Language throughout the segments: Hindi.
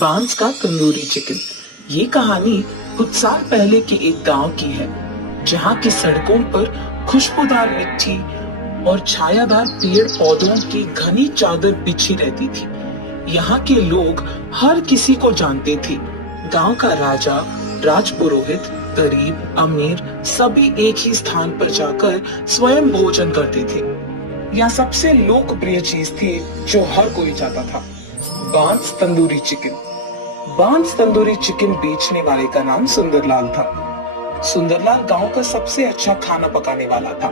बांस का तंदूरी चिकन। ये कहानी कुछ साल पहले के एक गांव की है, जहां की सड़कों पर खुशबूदार मिट्टी और छायादार पेड़ पौधों की घनी चादर बिछी रहती थी। यहाँ के लोग हर किसी को जानते थे। गांव का राजा, राजपुरोहित, गरीब, अमीर सभी एक ही स्थान पर जाकर स्वयं भोजन करते थे। यहाँ सबसे लोकप्रिय चीज थी जो हर कोई चाहता था, बांस तंदूरी चिकन। बांस तंदूरी चिकन बेचने वाले का नाम सुंदरलाल था। सुंदरलाल गांव का सबसे अच्छा खाना पकाने वाला था।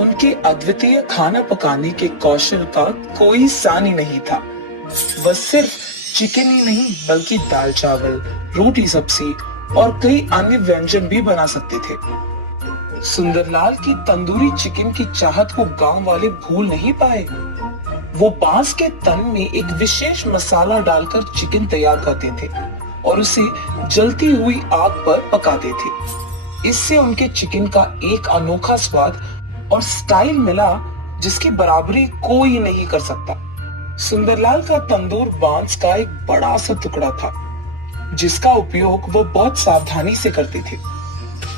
उनके अद्वितीय खाना पकाने के कौशल का कोई सानी नहीं था। वह सिर्फ चिकन ही नहीं बल्कि दाल चावल, रोटी सब्जी और कई अन्य व्यंजन भी बना सकते थे। सुंदरलाल की तंदूरी चिकन की चाहत को गांव वाले भूल नहीं पाए। वो बांस के तन में एक विशेष मसाला डालकर चिकन तैयार करते थे और उसे जलती हुई आग पर पकाते थे। इससे उनके चिकन का एक अनोखा स्वाद और स्टाइल मिला जिसकी बराबरी कोई नहीं कर सकता। सुंदरलाल का तंदूर बांस का एक बड़ा सा टुकड़ा था, जिसका उपयोग वो बहुत सावधानी से करते थे।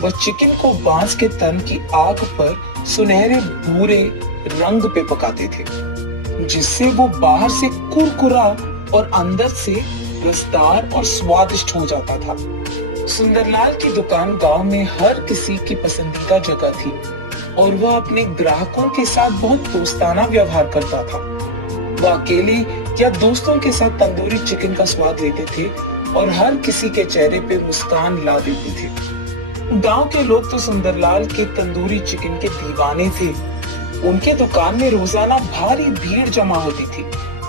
वह चिकन को बांस के तन की आग पर सुनहरे भूरे रंग पे पकाते थे, जिससे वो बाहर से कुरकुरा और अंदर से रसदार और स्वादिष्ट हो जाता था। सुंदरलाल की दुकान गांव में हर किसी की पसंदीदा जगह थी और वह अपने ग्राहकों के साथ बहुत दोस्ताना व्यवहार करता था। वह अकेले या दोस्तों के साथ तंदूरी चिकन का स्वाद लेते थे और हर किसी के चेहरे पे मुस्कान ला देते थे। गांव के लोग तो सुंदरलाल के तंदूरी चिकन के दीवाने थे। उनके दुकान में रोजाना भारी भीड़ जमा होती थी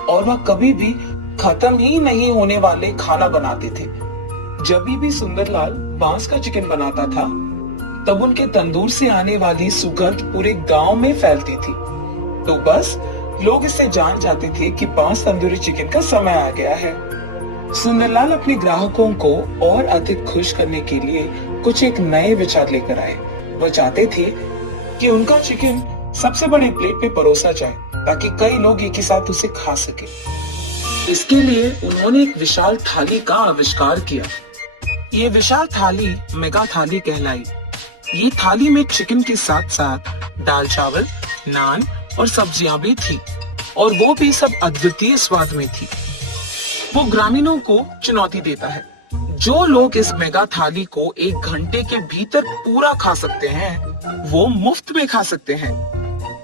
और वह कभी भी खत्म ही नहीं होने वाले खाना बनाते थे। जब भी सुंदरलाल बांस का चिकन बनाता था, तब उनके तंदूर से आने वाली सुगंध पूरे गांव में फैलती थी। तो बस लोग इससे जान जाते थे कि बांस तंदूरी चिकन का समय आ गया है। सुंदरलाल अपने ग्राहकों को और अधिक खुश करने के लिए कुछ एक नए विचार लेकर आए। वो चाहते थे कि उनका चिकन सबसे बड़े प्लेट पे परोसा जाए ताकि कई लोग एक ही साथ उसे खा सके। इसके लिए उन्होंने एक विशाल थाली का आविष्कार किया। ये विशाल थाली मेगा थाली कहलाई। ये थाली में चिकन के साथ साथ दाल चावल, नान और सब्जियां भी थी, और वो भी सब अद्वितीय स्वाद में थी। वो ग्रामीणों को चुनौती देता है। जो लोग इस मेगा थाली को 1 घंटे के भीतर पूरा खा सकते हैं, वो मुफ्त में खा सकते हैं।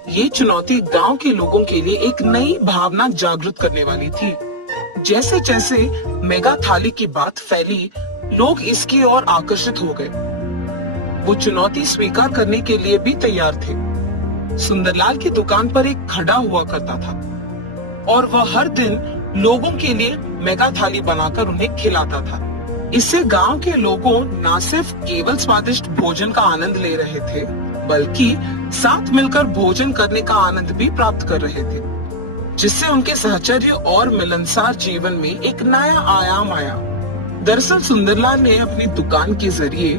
ये चुनौती गांव के लोगों के लिए एक नई भावना जागृत करने वाली थी। जैसे जैसे मेगा थाली की बात फैली, लोग इसकी ओर आकर्षित हो गए। वो चुनौती स्वीकार करने के लिए भी तैयार थे। सुंदरलाल की दुकान पर एक खड़ा हुआ करता था और वह हर दिन लोगों के लिए मेगा थाली बनाकर उन्हें खिलाता था। इससे गांव के लोगों न सिर्फ केवल स्वादिष्ट भोजन का आनंद ले रहे थे, बल्कि साथ मिलकर भोजन करने का आनंद भी प्राप्त कर रहे थे, जिससे उनके सहचर्य और मिलनसार जीवन में एक नया आयाम आया। दरअसल सुंदरलाल ने अपनी दुकान के जरिए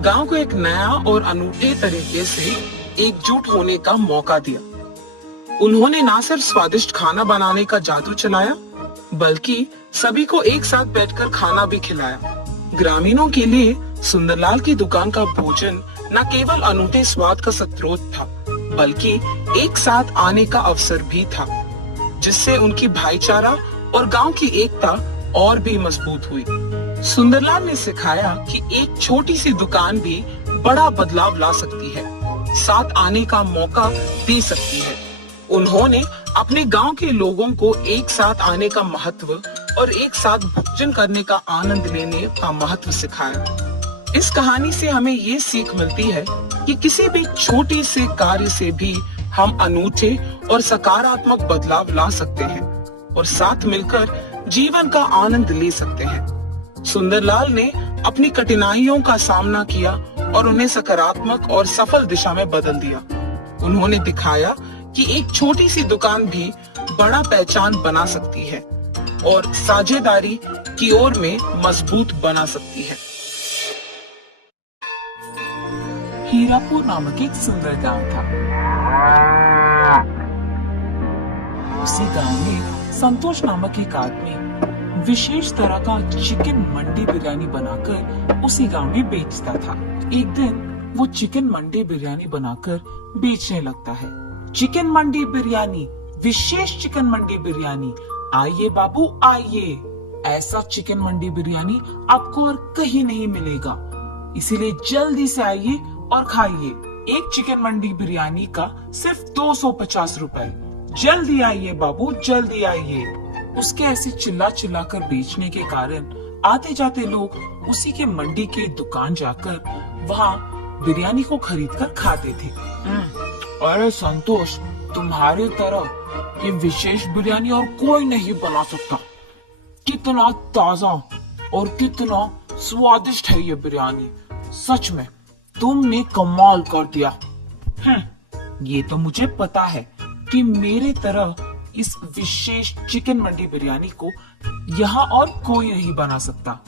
गांव को एक नया और अनूठे तरीके से एकजुट होने का मौका दिया। उन्होंने न सिर्फ स्वादिष्ट खाना बनाने का जादू चलाया, बल्कि सभी को एक साथ बैठकर खाना भी खिलाया। ग्रामीणों के लिए सुंदरलाल की दुकान का भोजन न केवल अनूठे स्वाद का स्रोत था, बल्कि एक साथ आने का अवसर भी था, जिससे उनकी भाईचारा और गांव की एकता और भी मजबूत हुई। सुंदरलाल ने सिखाया कि एक छोटी सी दुकान भी बड़ा बदलाव ला सकती है, साथ आने का मौका दे सकती है। उन्होंने अपने गांव के लोगों को एक साथ आने का महत्व और एक साथ भोजन करने का आनंद लेने का महत्व सिखाया। इस कहानी से हमें ये सीख मिलती है कि किसी भी छोटे से कार्य से भी हम अनूठे और सकारात्मक बदलाव ला सकते हैं और साथ मिलकर जीवन का आनंद ले सकते हैं। सुंदरलाल ने अपनी कठिनाइयों का सामना किया और उन्हें सकारात्मक और सफल दिशा में बदल दिया। उन्होंने दिखाया कि एक छोटी सी दुकान भी बड़ा पहचान बना सकती है और साझेदारी की ओर में मजबूत बना सकती है। हीरापुर नामक एक सुंदर गांव था। उसी गांव में संतोष नामक एक आदमी विशेष तरह का चिकन मंडी बिरयानी बनाकर उसी गांव में बेचता था। एक दिन वो चिकन मंडी बिरयानी बनाकर बेचने लगता है। चिकन मंडी बिरयानी, विशेष चिकन मंडी बिरयानी, आइए बाबू आइए। ऐसा चिकन मंडी बिरयानी आपको और कहीं नहीं मिलेगा, इसीलिए जल्दी से आइए और खाइए। एक चिकन मंडी बिरयानी का सिर्फ 250 रुपए। जल्दी आइए बाबू, जल्दी आइए। उसके ऐसे चिल्ला चिल्ला कर बेचने के कारण आते जाते लोग उसी के मंडी के दुकान जाकर वहाँ बिरयानी को खरीद कर खाते थे। अरे संतोष, तुम्हारी तरह ये विशेष बिरयानी और कोई नहीं बना सकता। कितना ताजा और कितना स्वादिष्ट है ये बिरयानी, सच में तुमने कमाल कर दिया। ये तो मुझे पता है कि मेरे तरह इस विशेष चिकन मंडी बिरयानी को यहाँ और कोई नहीं बना सकता।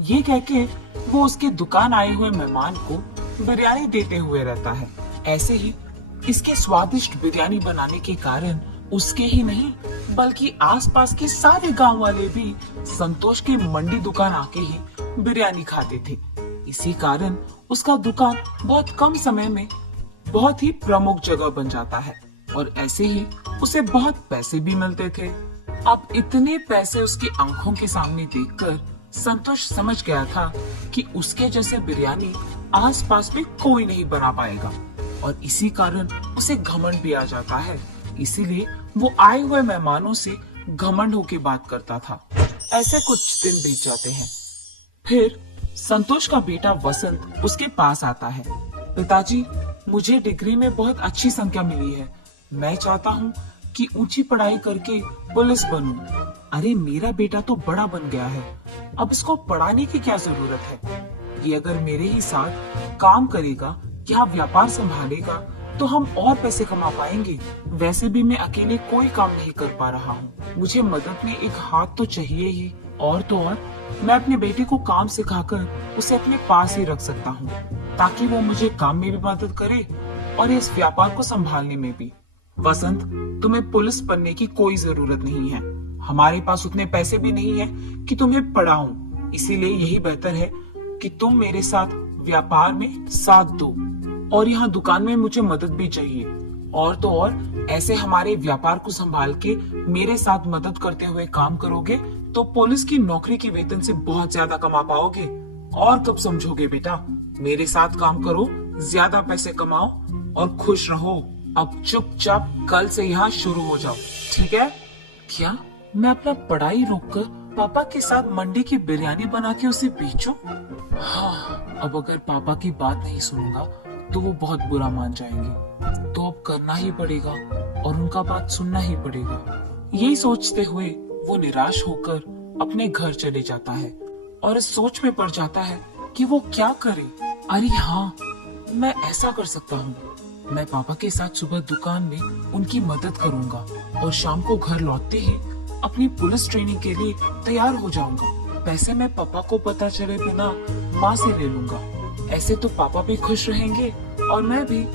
ये कहके वो उसके दुकान आए हुए मेहमान को बिरयानी देते हुए रहता है। ऐसे ही इसके स्वादिष्ट बिरयानी बनाने के कारण उसके ही नहीं बल्कि आसपास के सारे गांव वाले भी संतोष की मंडी दुकान आके ही बिरयानी खाते थे। इसी कारण उसका दुकान बहुत कम समय में बहुत ही प्रमुख जगह बन जाता है और ऐसे ही उसे बहुत पैसे भी मिलते थे। अब इतने पैसे उसकी आंखों के सामने देखकर संतोष समझ गया था कि उसके जैसे बिरयानी आसपास में कोई नहीं बना पाएगा और इसी कारण उसे घमंड भी आ जाता है। इसीलिए वो आए हुए मेहमानों से घमंड होकर बात करता था। ऐसे कुछ दिन बीत जाते हैं। फिर संतोष का बेटा वसंत उसके पास आता है। पिताजी, मुझे डिग्री में बहुत अच्छी संख्या मिली है। मैं चाहता हूँ कि ऊंची पढ़ाई करके पुलिस बनूं। अरे मेरा बेटा तो बड़ा बन गया है, अब इसको पढ़ाने की क्या जरूरत है। ये अगर मेरे ही साथ काम करेगा, यहाँ व्यापार संभालेगा तो हम और पैसे कमा पाएंगे। वैसे भी मैं अकेले कोई काम नहीं कर पा रहा हूँ, मुझे मदद में एक हाथ तो चाहिए ही। और तो और मैं अपने बेटे को काम सिखाकर उसे अपने पास ही रख सकता हूँ ताकि वो मुझे काम में भी मदद करे और इस व्यापार को संभालने में भी। वसंत, तुम्हें पुलिस बनने की कोई जरूरत नहीं है। हमारे पास उतने पैसे भी नहीं है कि तुम्हें पढ़ाऊं। इसीलिए यही बेहतर है कि तुम मेरे साथ व्यापार में साथ दो और यहाँ दुकान में मुझे मदद भी चाहिए। और तो और ऐसे हमारे व्यापार को संभाल के मेरे साथ मदद करते हुए काम करोगे तो पुलिस की नौकरी के वेतन से बहुत ज्यादा कमा पाओगे। और कब समझोगे बेटा, मेरे साथ काम करो, ज्यादा पैसे कमाओ और खुश रहो। अब चुपचाप कल से यहाँ शुरू हो जाओ, ठीक है? क्या मैं अपना पढ़ाई रोककर पापा के साथ मंडी की बिरयानी बना के उसे बेचूं? हाँ, अब अगर पापा की बात नहीं सुनूंगा तो वो बहुत बुरा मान जाएंगे, तो अब करना ही पड़ेगा और उनका बात सुनना ही पड़ेगा। यही सोचते हुए वो निराश होकर अपने घर चले जाता है और इस सोच में पड़ जाता है कि वो क्या करे। अरे हाँ, मैं ऐसा कर सकता हूँ। मैं पापा के साथ सुबह दुकान में उनकी मदद करूंगा और शाम को घर लौटते ही अपनी पुलिस ट्रेनिंग के लिए तैयार हो जाऊंगा। पैसे मैं पापा को पता चले बिना माँ से ले लूंगा। ऐसे तो पापा भी खुश रहेंगे और मैं भी।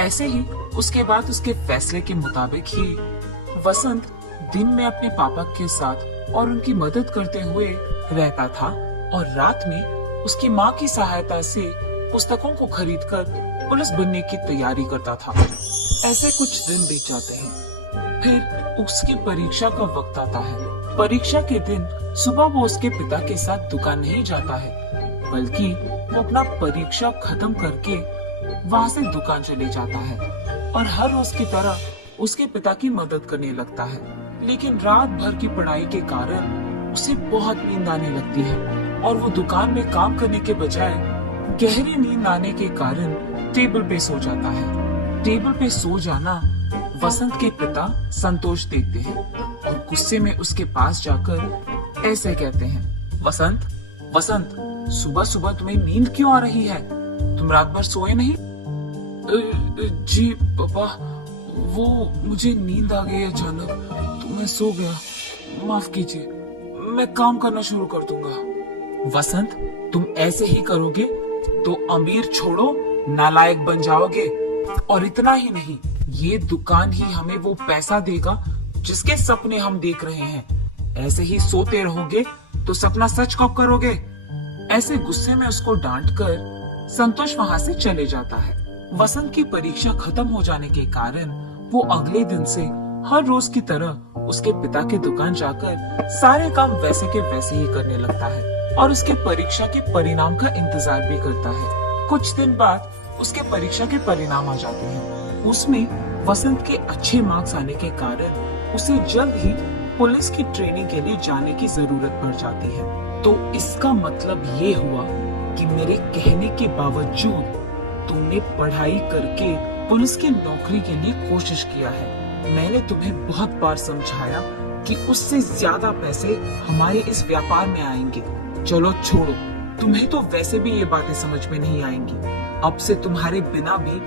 ऐसे ही उसके बाद उसके फैसले के मुताबिक ही वसंत दिन में अपने पापा के साथ और उनकी मदद करते हुए रहता था और रात में उसकी माँ की सहायता से पुस्तकों को खरीदकर पुलिस बनने की तैयारी करता था। ऐसे कुछ दिन बीत जाते हैं। फिर उसकी परीक्षा का वक्त आता है। परीक्षा के दिन सुबह वो उसके पिता के साथ दुकान नहीं जाता है, बल्कि वो अपना परीक्षा खत्म करके वहाँ से दुकान चले जाता है और हर रोज की तरह उसके पिता की मदद करने लगता है। लेकिन रात भर की पढ़ाई के कारण उसे बहुत नींद आने लगती है और वो दुकान में काम करने के बजाय गहरी नींद आने के कारण टेबल पे सो जाता है। टेबल पे सो जाना वसंत के पिता संतोष देखते हैं और गुस्से में उसके पास जाकर ऐसे कहते हैं, वसंत, वसंत, सुबह सुबह तुम्हें नींद क्यों आ रही है? तुम रात भर सोए नहीं? जी पापा, वो मुझे नींद आ गई अचानक तो मैं सो गया, माफ कीजिए, मैं काम करना शुरू कर दूंगा। वसंत, तुम ऐसे ही करोगे तो अमीर छोड़ो नालायक बन जाओगे। और इतना ही नहीं, ये दुकान ही हमें वो पैसा देगा जिसके सपने हम देख रहे हैं। ऐसे ही सोते रहोगे तो सपना सच कब करोगे? ऐसे गुस्से में उसको डांट कर संतोष वहाँ से चले जाता है। वसंत की परीक्षा खत्म हो जाने के कारण वो अगले दिन से हर रोज की तरह उसके पिता की दुकान जाकर सारे काम वैसे के वैसे ही करने लगता है और उसके परीक्षा के परिणाम का इंतजार भी करता है। कुछ दिन बाद उसके परीक्षा के परिणाम आ जाते हैं। उसमें वसंत के अच्छे मार्क्स आने के कारण उसे जल्द ही पुलिस की ट्रेनिंग के लिए जाने की जरूरत पड़ जाती है। तो इसका मतलब ये हुआ कि मेरे कहने के बावजूद तुमने पढ़ाई करके पुलिस की नौकरी के लिए कोशिश किया है। मैंने तुम्हें बहुत बार समझाया कि उससे ज्यादा पैसे हमारे इस व्यापार में आएंगे। चलो छोड़ो, तुम्हें तो वैसे भी ये बातें समझ में नहीं आएंगी। अब से तुम्हारे बिना भी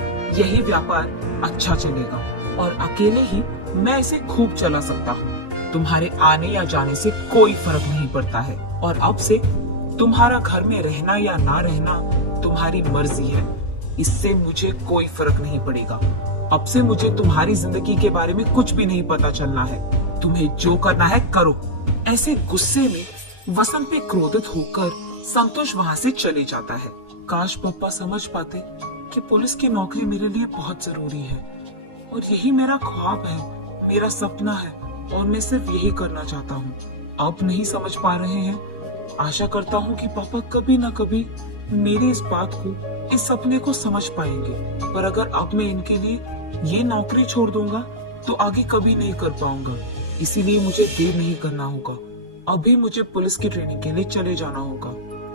यही व्यापार अच्छा चलेगा और अकेले ही मैं इसे खूब चला सकता हूँ। तुम्हारे आने या जाने से कोई फर्क नहीं पड़ता है और अब से तुम्हारा घर में रहना या ना रहना तुम्हारी मर्जी है। इससे मुझे कोई फर्क नहीं पड़ेगा। अब से मुझे तुम्हारी जिंदगी के बारे में कुछ भी नहीं पता चलना है। तुम्हें जो करना है करो। ऐसे गुस्से में वसंत पे क्रोधित होकर संतोष वहाँ से चले जाता है। काश पापा समझ पाते कि पुलिस की नौकरी मेरे लिए बहुत जरूरी है और यही मेरा ख्वाब है, मेरा सपना है और मैं सिर्फ यही करना चाहता हूँ। अब नहीं समझ पा रहे हैं। आशा करता हूँ कि पापा कभी ना कभी मेरे इस बात को, इस सपने को समझ पाएंगे। पर अगर अब मैं इनके लिए ये नौकरी छोड़ दूंगा तो आगे कभी नहीं कर पाऊंगा। इसीलिए मुझे देर नहीं करना होगा। अभी मुझे पुलिस की ट्रेनिंग के लिए चले जाना होगा।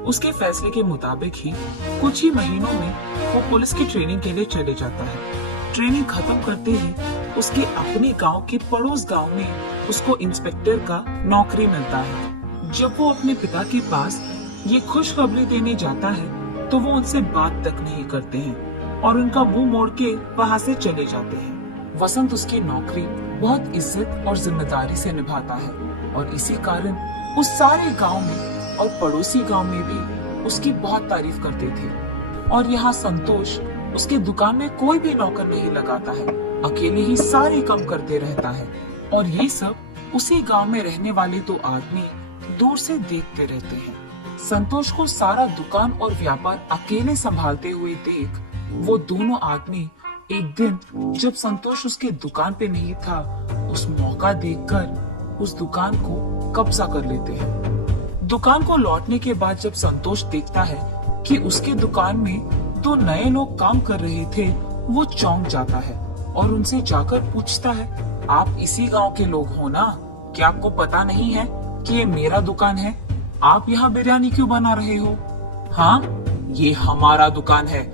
उसके फैसले के मुताबिक ही कुछ ही महीनों में वो पुलिस की ट्रेनिंग के लिए चले जाता है। ट्रेनिंग खत्म करते ही उसके अपने गांव के पड़ोस गांव में उसको इंस्पेक्टर का नौकरी मिलता है। जब वो अपने पिता के पास ये खुशखबरी देने जाता है तो वो उनसे बात तक नहीं करते हैं और उनका मुंह मोड़ के वहाँ से चले जाते हैं। वसंत उसकी नौकरी बहुत इज्जत और जिम्मेदारी से निभाता है और इसी कारण उस सारे गांव में और पड़ोसी गांव में भी उसकी बहुत तारीफ करते थे। और यहाँ संतोष उसके दुकान में कोई भी नौकर नहीं लगाता है, अकेले ही सारे काम करते रहता है। और ये सब उसी गांव में रहने वाले दो आदमी दूर से देखते रहते हैं। संतोष को सारा दुकान और व्यापार अकेले संभालते हुए देख वो दोनों आदमी एक दिन जब संतोष उसके दुकान पे नहीं था, उस मौका देखकर उस दुकान को कब्जा कर लेते हैं। दुकान को लौटने के बाद जब संतोष देखता है कि उसके दुकान में दो नए लोग काम कर रहे थे, वो चौंक जाता है और उनसे जाकर पूछता है, आप इसी गांव के लोग हो ना? क्या आपको पता नहीं है कि ये मेरा दुकान है? आप यहाँ बिरयानी क्यों बना रहे हो? हाँ, ये हमारा दुकान है।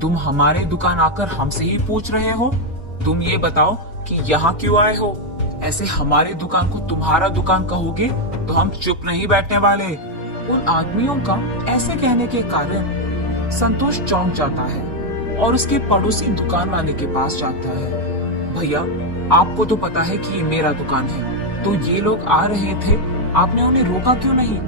तुम हमारे दुकान आकर हमसे ही पूछ रहे हो? तुम ये बताओ कि यहाँ क्यों आए हो? ऐसे हमारे दुकान को तुम्हारा दुकान कहोगे तो हम चुप नहीं बैठने वाले। उन आदमियों का ऐसे कहने के कारण संतोष चौंक जाता है और उसके पड़ोसी दुकान वाले के पास जाता है। भैया, आपको तो पता है कि ये मेरा दुकान है, तो ये लोग आ रहे थे, आपने उन्हें रोका क्यों नहीं?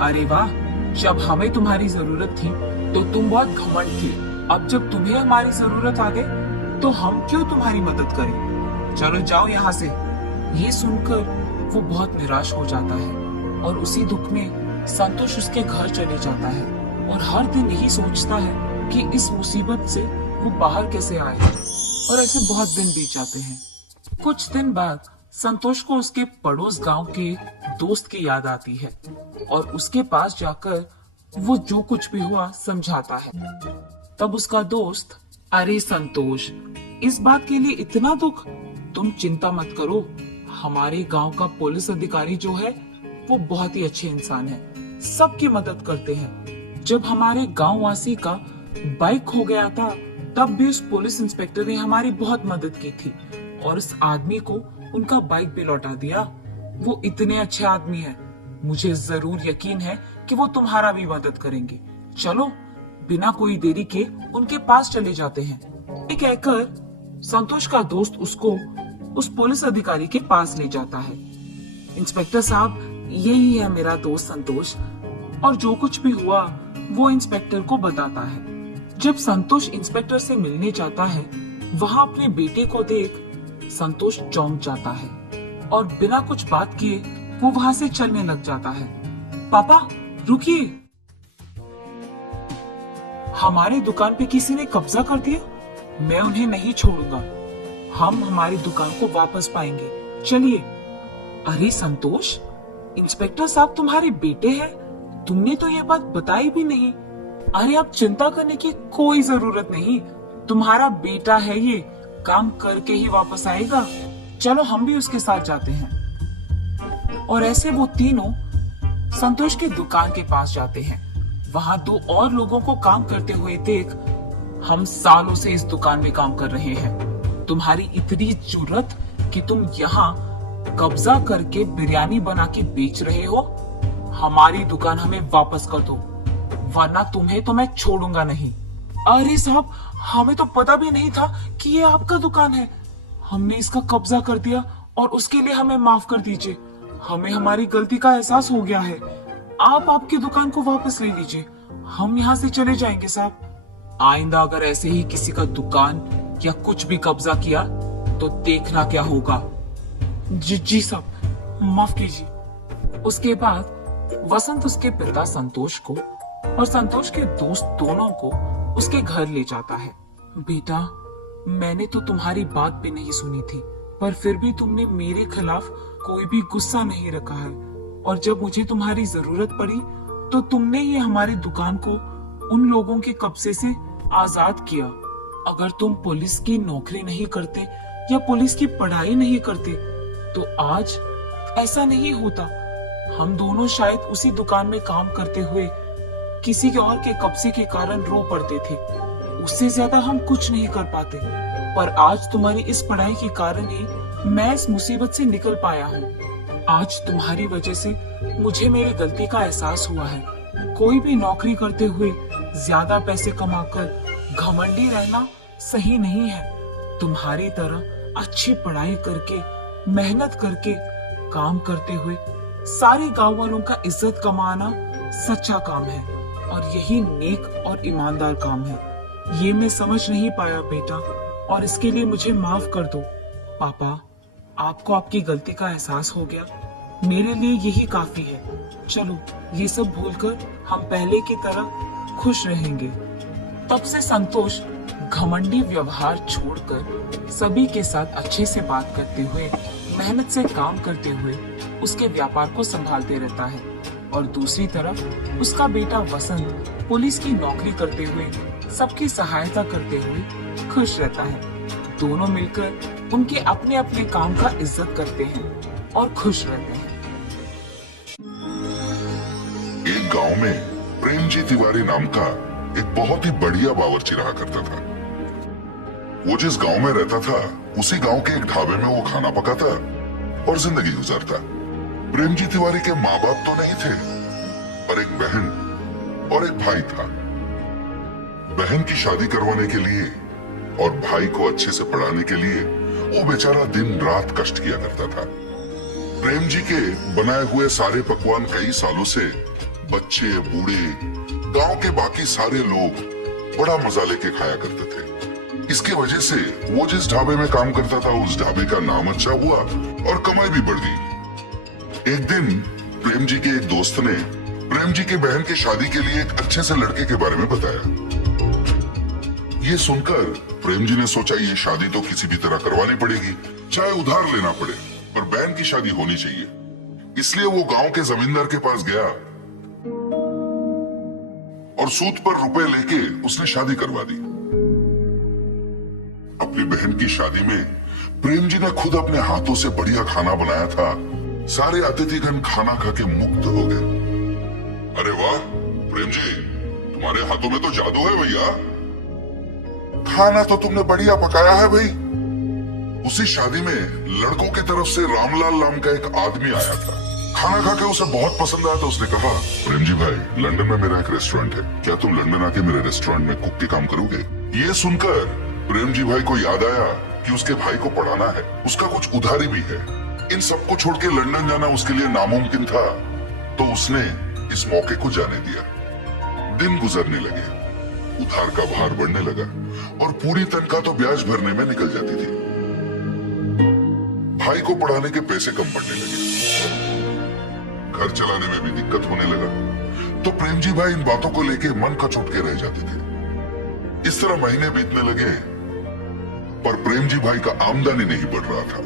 अरे वाह, जब हमें तुम्हारी जरूरत थी तो तुम बहुत घमंड थे। अब जब तुम्हें हमारी जरूरत आ गई तो हम क्यों तुम्हारी मदद करें? चलो जाओ यहाँ से। ये सुनकर वो बहुत निराश हो जाता है और उसी दुख में संतोष उसके घर चले जाता है और हर दिन यही सोचता है कि इस मुसीबत से वो बाहर कैसे आए। और ऐसे बहुत दिन बीत जाते हैं। कुछ दिन बाद संतोष को उसके पड़ोस गांव के दोस्त की याद आती है और उसके पास जाकर वो जो कुछ भी हुआ समझाता है। तब उसका दोस्त, अरे संतोष, इस बात के लिए इतना दुख? तुम चिंता मत करो, हमारे गांव का पुलिस अधिकारी जो है वो बहुत ही अच्छे इंसान है, सबकी मदद करते हैं। जब हमारे गांव वासी का बाइक खो गया था तब भी उस पुलिस इंस्पेक्टर ने हमारी बहुत मदद की थी और उस आदमी को उनका बाइक भी लौटा दिया। वो इतने अच्छे आदमी हैं, मुझे जरूर यकीन है कि वो तुम्हारा भी मदद करेंगे। चलो बिना कोई देरी के उनके पास चले जाते हैं। ये कहकर संतोष का दोस्त उसको उस पुलिस अधिकारी के पास ले जाता है। इंस्पेक्टर साहब, यही है मेरा दोस्त संतोष। और जो कुछ भी हुआ वो इंस्पेक्टर को बताता है। जब संतोष इंस्पेक्टर से मिलने जाता है, वहाँ अपने बेटे को देख संतोष चौंक जाता है और बिना कुछ बात किए वो वहाँ से चलने लग जाता है। पापा रुकिए, हमारी दुकान पे किसी ने कब्जा कर दिया। मैं उन्हें नहीं छोड़ूंगा, हम हमारी दुकान को वापस पाएंगे, चलिए। अरे संतोष, इंस्पेक्टर साहब तुम्हारे बेटे हैं, तुमने तो ये बात बताई भी नहीं। अरे आप चिंता करने की कोई जरूरत नहीं, तुम्हारा बेटा है ये, काम करके ही वापस आएगा। चलो हम भी उसके साथ जाते हैं। और ऐसे वो तीनों संतोष की दुकान के पास जाते हैं। वहां दो और लोगों को काम करते हुए देख, हम सालों से इस दुकान में काम कर रहे हैं, तुम्हारी इतनी जुर्रत कि तुम यहाँ कब्जा करके बिरयानी बना के बेच रहे हो। हमारी दुकान हमें वापस कर दो, वरना तुम्हें तो मैं छोड़ूंगा नहीं। अरे साहब, हमें तो पता भी नहीं था कि ये आपका दुकान है, हमने इसका कब्जा कर दिया और उसके लिए हमें माफ कर दीजिए। हमें हमारी गलती का एहसास हो गया है, आप आपकी दुकान को वापस ले लीजिए, हम यहाँ से चले जाएंगे साहब। आइंदा अगर ऐसे ही किसी का दुकान या कुछ भी कब्जा किया तो देखना क्या होगा। जी साहब, माफ कीजिए। उसके बाद वसंत उसके पिता संतोष को और संतोष के दोस्त दोनों को उसके घर ले जाता है। बेटा, मैंने तो तुम्हारी बात भी नहीं सुनी थी, पर फिर भी तुमने मेरे खिलाफ कोई भी गुस्सा नहीं रखा है, और जब मुझे तुम्हारी जरूरत पड़ी तो तुमने ही हमारी दुकान को उन लोगों के कब्जे से आजाद किया। अगर तुम पुलिस की नौकरी नहीं करते या पुलिस की पढ़ाई नहीं करते तो आज ऐसा नहीं होता। हम दोनों शायद उसी दुकान में काम करते हुए किसी के और के कब्जे के कारण रो पड़ते थे, उससे ज्यादा हम कुछ नहीं कर पाते। पर आज तुम्हारी इस पढ़ाई के कारण ही मैं इस मुसीबत से निकल पाया हूँ। आज तुम्हारी वजह से मुझे मेरी गलती का एहसास हुआ है। कोई भी नौकरी करते हुए ज्यादा पैसे कमाकर घमंडी रहना सही नहीं है। तुम्हारी तरह अच्छी पढ़ाई करके, मेहनत करके, काम करते हुए सारे गांव वालों का इज्जत कमाना सच्चा काम है, और यही नेक और ईमानदार काम है। ये मैं समझ नहीं पाया बेटा, और इसके लिए मुझे माफ कर दो। पापा, आपको आपकी गलती का एहसास हो गया, मेरे लिए यही काफी है। चलो ये सब भूलकर हम पहले की तरह खुश रहेंगे। तब से संतोष घमंडी व्यवहार छोड़कर सभी के साथ अच्छे से बात करते हुए, मेहनत से काम करते हुए उसके व्यापार को संभालते रहता है। और दूसरी तरफ उसका बेटा वसंत पुलिस की नौकरी करते हुए सबकी सहायता करते हुए खुश रहता है। दोनों मिलकर उनके अपने अपने काम का इज्जत करते हैं और खुश रहते हैं। एक गांव में प्रेमजी तिवारी नाम का एक बहुत ही बढ़िया बावर्ची रहा करता था। वो जिस गांव में रहता था उसी गांव के एक ढाबे में वो खाना पकाता और जिंदगी गुजारता। प्रेमजी तिवारी के माँ बाप तो नहीं थे, पर एक बहन और एक भाई था। बहन की शादी करवाने के लिए और भाई को अच्छे से पढ़ाने के लिए वो बेचारा दिन रात कष्ट किया करता था। प्रेम जी के बनाए हुए सारे पकवान कई सालों से बच्चे, बूढ़े, गांव के बाकी सारे लोग बड़ा मजा लेके खाया करते थे। इसकी वजह से वो जिस ढाबे में काम करता था उस ढाबे का नाम अच्छा हुआ और कमाई भी बढ़ गई। एक दिन प्रेम जी के एक दोस्त ने प्रेम जी के बहन की शादी के लिए एक अच्छे से लड़के के बारे में बताया। ये सुनकर प्रेम जी ने सोचा ये शादी तो किसी भी तरह करवानी पड़ेगी, चाहे उधार लेना पड़े, पर बहन की शादी होनी चाहिए। इसलिए वो गांव के जमींदार के पास गया और सूद पर रुपए लेके उसने शादी करवा दी। अपनी बहन की शादी में प्रेम जी ने खुद अपने हाथों से बढ़िया खाना बनाया था। सारे अतिथिगण खाना खा के मुग्ध हो गए। अरे वाह प्रेम जी, तुम्हारे हाथों में तो जादू है भैया, खाना तो तुमने बढ़िया पकाया है भाई। उसी शादी में लड़कों की तरफ से रामलाल नाम का एक आदमी आया था। खाना खा के उसे बहुत पसंद आया तो उसने कहा, प्रेम जी भाई, लंदन में मेरा एक रेस्टोरेंट है, क्या तुम लंदन आके मेरे रेस्टोरेंट में कुक के काम करोगे? ये सुनकर प्रेम जी भाई को याद आया कि उसके भाई को पढ़ाना है, उसका कुछ उधारी भी है। इन सबको छोड़ के लंदन जाना उसके लिए नामुमकिन था, तो उसने इस मौके को जाने दिया। दिन गुजरने लगे, उधार का भार बढ़ने लगा और पूरी तनख्वाह तो ब्याज भरने में निकल जाती थी। भाई को पढ़ाने के पैसे कम पड़ने लगे। घर चलाने में भी दिक्कत होने लगा। तो प्रेम जी भाई इन बातों को लेके मन कचोट के रह जाते थे। इस तरह महीने बीतने लगे, पर प्रेम जी भाई का आमदनी नहीं बढ़ रहा था।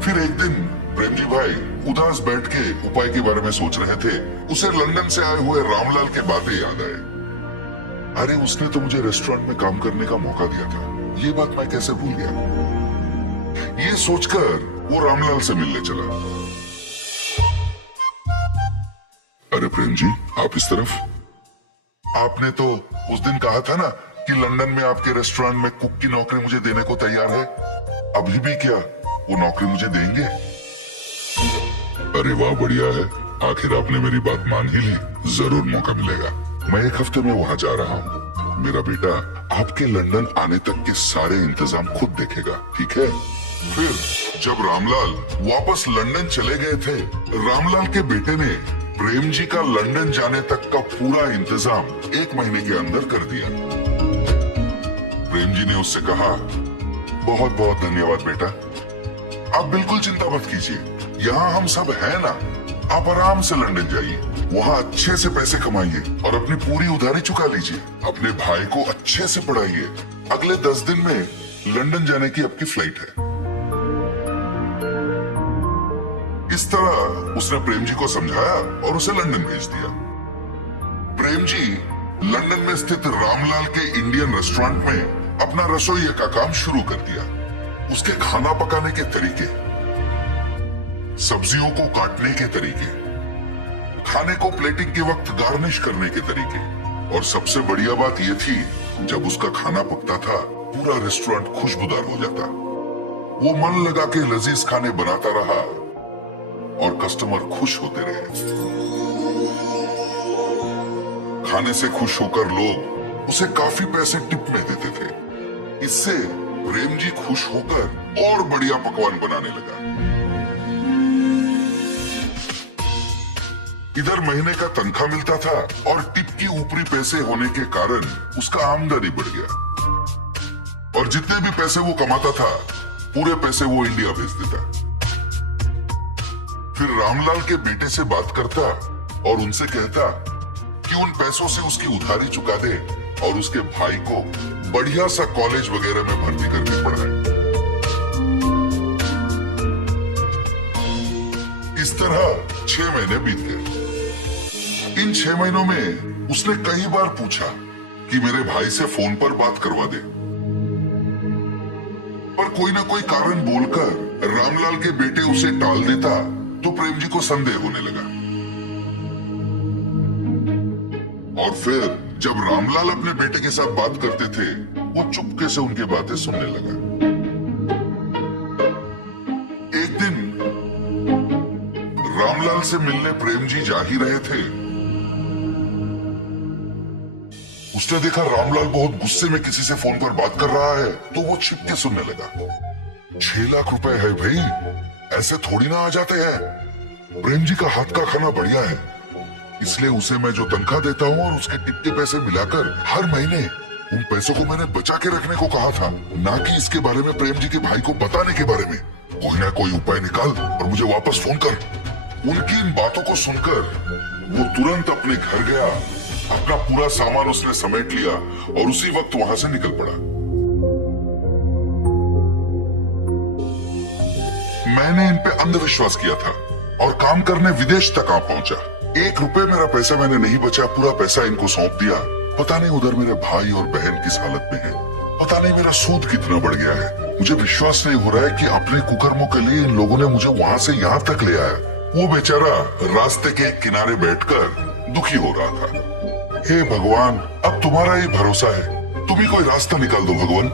फिर एक दिन प्रेम जी भाई उदास बैठ के उपाय के बारे में सोच रहे थे। उसे लंदन से आए हुए रामलाल के बातें याद आए। अरे उसने तो मुझे रेस्टोरेंट में काम करने का मौका दिया था, ये बात मैं कैसे भूल गया। ये सोचकर वो रामलाल से मिलने चला। अरे प्रेम जी, आप इस तरफ। आपने तो उस दिन कहा था ना कि लंदन में आपके रेस्टोरेंट में कुक की नौकरी मुझे देने को तैयार है। अभी भी क्या वो नौकरी मुझे देंगे? अरे वाह, बढ़िया है। आखिर आपने मेरी बात मान ही ली। जरूर मौका मिलेगा। मैं एक हफ्ते में वहां जा रहा हूँ। मेरा बेटा आपके लंदन आने तक के सारे इंतजाम खुद देखेगा, ठीक है? फिर जब रामलाल वापस लंदन चले गए थे, रामलाल के बेटे ने प्रेम जी का लंदन जाने तक का पूरा इंतजाम 1 महीने के अंदर कर दिया। प्रेम जी ने उससे कहा, बहुत बहुत धन्यवाद बेटा। आप बिल्कुल चिंता मत कीजिए, यहाँ हम सब हैं ना। आप आराम से लंदन जाइए, वहाँ अच्छे से पैसे कमाइए और अपनी पूरी उधारी चुका लीजिए। अपने भाई को अच्छे से पढ़ाइए। अगले 10 दिन में लंदन जाने की आपकी फ्लाइट है। इस तरह उसने प्रेम जी को समझाया और उसे लंदन भेज दिया। प्रेम जी लंदन में स्थित रामलाल के इंडियन रेस्टोरेंट में अपना रसोइये का काम शुरू कर दिया। उसके खाना पकाने के तरीके, सब्जियों को काटने के तरीके, खाने को प्लेटिंग के वक्त गार्निश करने के तरीके, और सबसे बढ़िया बात यह थी, जब उसका खाना पकता था पूरा रेस्टोरेंट खुशबूदार हो जाता। वो मन लगा के लजीज खाने बनाता रहा और कस्टमर खुश होते रहे। खाने से खुश होकर लोग उसे काफी पैसे टिप में देते थे। इससे प्रेम जी खुश होकर और बढ़िया पकवान बनाने लगा। इधर महीने का तनख्वाह मिलता था और टिप की ऊपरी पैसे होने के कारण उसका आमदनी बढ़ गया। और जितने भी पैसे वो कमाता था, पूरे पैसे वो इंडिया भेज देता। फिर रामलाल के बेटे से बात करता और उनसे कहता कि उन पैसों से उसकी उधारी चुका दे और उसके भाई को बढ़िया सा कॉलेज वगैरह में भर्ती करके पढ़ाए। इस तरह 6 महीने बीत गए। इन 6 महीनों में उसने कई बार पूछा कि मेरे भाई से फोन पर बात करवा दे, पर कोई ना कोई कारण बोलकर रामलाल के बेटे उसे टाल देता तो प्रेम जी को संदेह होने लगा। और फिर जब रामलाल अपने बेटे के साथ बात करते थे, वो चुपके से उनकी बातें सुनने लगा। एक दिन रामलाल से मिलने प्रेम जी जा ही रहे थे। उसने देखा रामलाल बहुत गुस्से में किसी से फोन पर बात कर रहा है, तो वो छिप के सुनने लगा। 6 लाख रुपए है भाई, ऐसे थोड़ी ना आ जाते हैं। प्रेम जी का हाथ का खाना बढ़िया है, इसलिए उसे मैं जो तनख्वाह देता हूँ और उसके टिप के पैसे मिलाकर हर महीने उन पैसों को मैंने बचा के रखने को कहा था, ना कि इसके बारे में प्रेम जी के भाई को बताने के बारे में। कोई ना कोई उपाय निकाल और मुझे वापस फोन कर। उनकी इन बातों को सुनकर वो तुरंत अपने घर गया। अपना पूरा सामान उसने समेट लिया और उसी वक्त वहां से निकल पड़ा। मैंने इन पे अंधविश्वास किया था और काम करने विदेश तक आ पहुंचा। 1 रुपए मेरा पैसा मैंने नहीं बचा, पूरा पैसा इनको सौंप दिया। पता नहीं उधर मेरे भाई और बहन किस हालत में हैं। पता नहीं मेरा सूद कितना बढ़ गया है। मुझे विश्वास नहीं हो रहा है कि अपने कुकर्मों के लिए इन लोगों ने मुझे वहां से यहाँ तक ले आया। वो बेचारा रास्ते के किनारे बैठकर दुखी हो रहा था। हे भगवान, अब तुम्हारा ही भरोसा है, तुम ही कोई रास्ता निकाल दो भगवान।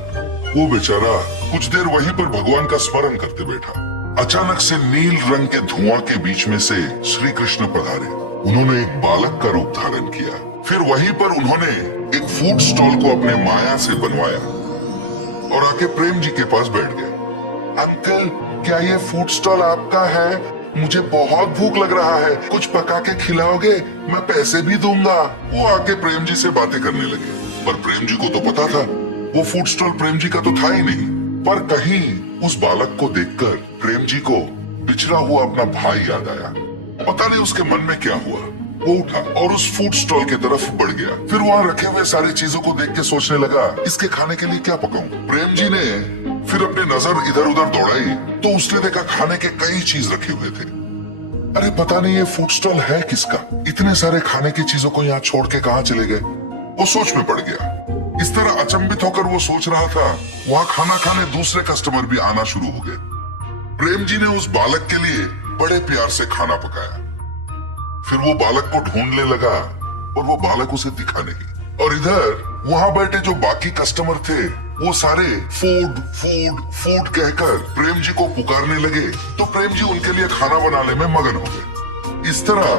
वो बेचारा कुछ देर वहीं पर भगवान का स्मरण करते बैठा। अचानक से नील रंग के धुआं के बीच में से श्री कृष्ण पधारे। उन्होंने एक बालक का रूप धारण किया। फिर वहीं पर उन्होंने एक फूड स्टॉल को अपने माया से बनवाया और आके प्रेम जी के पास बैठ गए। अंकल, क्या ये फूड स्टॉल आपका है? मुझे बहुत भूख लग रहा है, कुछ पका के खिलाओगे? मैं पैसे भी दूंगा। वो आके प्रेम जी से बातें करने लगे, पर प्रेम जी को तो पता था वो फूड स्टॉल प्रेम जी का तो था ही नहीं। पर कहीं उस बालक को देखकर प्रेम जी को बिछड़ा हुआ अपना भाई याद आया। पता नहीं उसके मन में क्या हुआ। वो उठा और उस फूड स्टॉल की तरफ बढ़ गया। फिर वहाँ रखे हुए सारी चीजों को देख के सोचने लगा, इसके खाने के लिए क्या पकाऊं। प्रेम जी ने फिर अपनी नजर इधर उधर दौड़ाई तो उसने देखा खाने के कई चीज रखे हुए थे। अरे पता नहीं ये फूड स्टॉल है किसका, इतने सारे खाने की चीजों को यहाँ छोड़ के कहाँ चले गए। वो सोच में पड़ गया। इस तरह अचंभित होकर वो सोच रहा था, वहाँ खाना खाने दूसरे कस्टमर भी आना शुरू हो गए। प्रेम जी ने उस बालक के लिए बड़े प्यार से खाना पकाया। फिर वो बालक को ढूंढने लगा और वो बालक उसे दिखा नहीं। और इधर वहां बैठे जो बाकी कस्टमर थे वो सारे फूड फूड फूड कहकर प्रेम जी को पुकारने लगे तो प्रेम जी उनके लिए खाना बनाने में मगन हो गए। इस तरह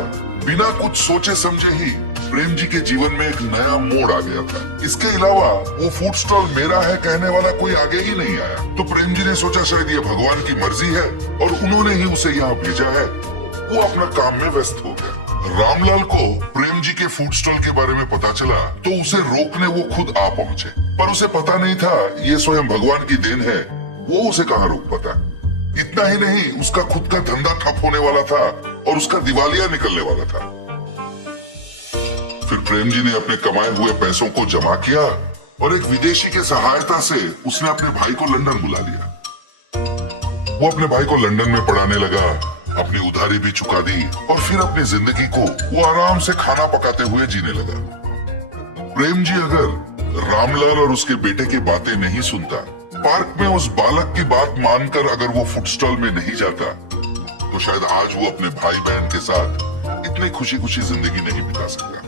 बिना कुछ सोचे समझे ही प्रेम जी के जीवन में एक नया मोड़ आ गया था। इसके अलावा वो फूड स्टॉल मेरा है कहने वाला कोई आगे ही नहीं आया। तो प्रेम जी ने सोचा शायद ये भगवान की मर्जी है और उन्होंने ही उसे यहाँ भेजा है। वो अपना काम में व्यस्त हो गया। रामलाल को प्रेम जी के फूड स्टॉल के बारे में पता चला तो उसे रोकने वो खुद आ पहुंचे, पर उसे पता नहीं था ये स्वयं भगवान की देन है। वो उसे कहाँ रोक पाता। इतना ही नहीं, उसका खुद का धंधा ठप होने वाला था और उसका दिवालिया निकलने वाला था। फिर प्रेम जी ने अपने कमाए हुए पैसों को जमा किया और एक विदेशी के सहायता से उसने अपने भाई को लंदन बुला लिया। वो अपने भाई को लंदन में पढ़ाने लगा, अपनी उधारी भी चुका दी और फिर अपनी जिंदगी को वो आराम से खाना पकाते हुए जीने लगा। प्रेम जी अगर रामलाल और उसके बेटे की बातें नहीं सुनता, पार्क में उस बालक की बात मानकर अगर वो फूड स्टॉल में नहीं जाता, तो शायद आज वो अपने भाई बहन के साथ इतनी खुशी खुशी जिंदगी नहीं बिता सकता।